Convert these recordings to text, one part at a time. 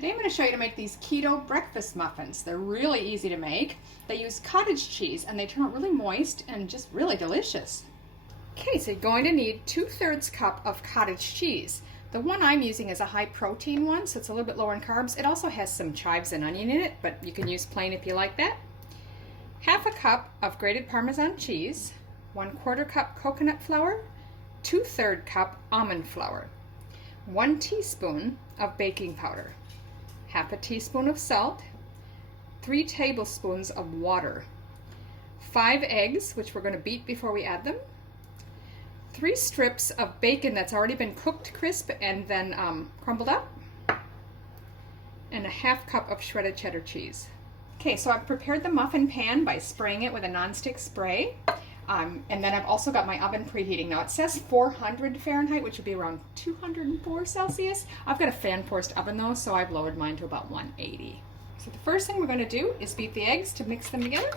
Today I'm going to show you to make these keto breakfast muffins. They're really easy to make. They use cottage cheese and they turn out really moist and just really delicious. Okay, so you're going to need 2/3 cup of cottage cheese. The one I'm using is a high protein one, so it's a little bit lower in carbs. It also has some chives and onion in it, but you can use plain if you like that. 1/2 cup of grated parmesan cheese, 1/4 cup coconut flour, 2/3 cup almond flour, 1 teaspoon of baking powder, 1/2 teaspoon of salt, 3 tablespoons of water, 5 eggs, which we're going to beat before we add them, 3 strips of bacon that's already been cooked crisp and then crumbled up, and 1/2 cup of shredded cheddar cheese. Okay, so I've prepared the muffin pan by spraying it with a nonstick spray. And then I've also got my oven preheating. Now it says 400 Fahrenheit, which would be around 204 Celsius. I've got a fan forced oven though, so I've lowered mine to about 180. So the first thing we're going to do is beat the eggs to mix them together.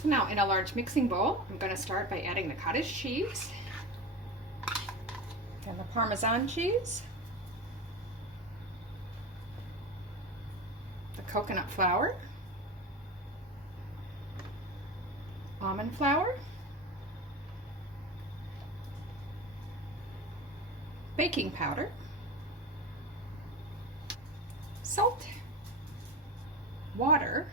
So now in a large mixing bowl, I'm going to start by adding the cottage cheese and the parmesan cheese, the coconut flour, almond flour, baking powder, salt, water,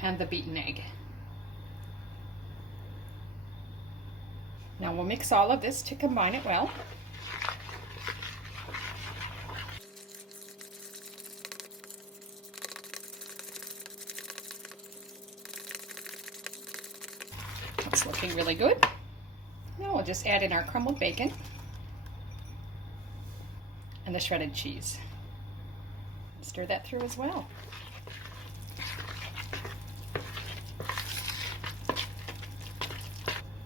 and the beaten egg. Now we'll mix all of this to combine it well. It's looking really good. Now we'll just add in our crumbled bacon and the shredded cheese. Stir that through as well.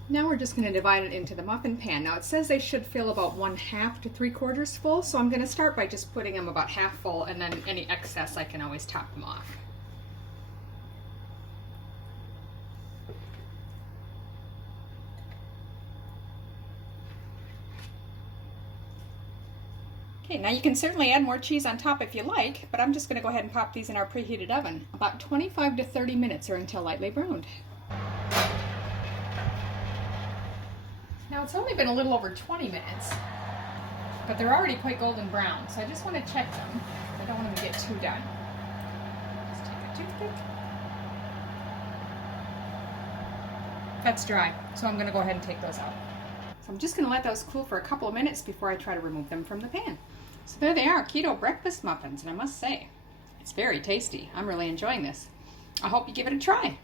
Now we're just going to divide it into the muffin pan. Now it says they should fill about 1/2 to 3/4 full, so I'm going to start by just putting them about half full, and then any excess I can always top them off. Okay, now you can certainly add more cheese on top if you like, but I'm just going to go ahead and pop these in our preheated oven about 25 to 30 minutes or until lightly browned. Now it's only been a little over 20 minutes, but they're already quite golden brown, so I just want to check them. I don't want them to get too done. Just take a toothpick. That's dry, so I'm going to go ahead and take those out. So I'm just going to let those cool for a couple of minutes before I try to remove them from the pan. So there they are, keto breakfast muffins, and I must say, it's very tasty. I'm really enjoying this. I hope you give it a try.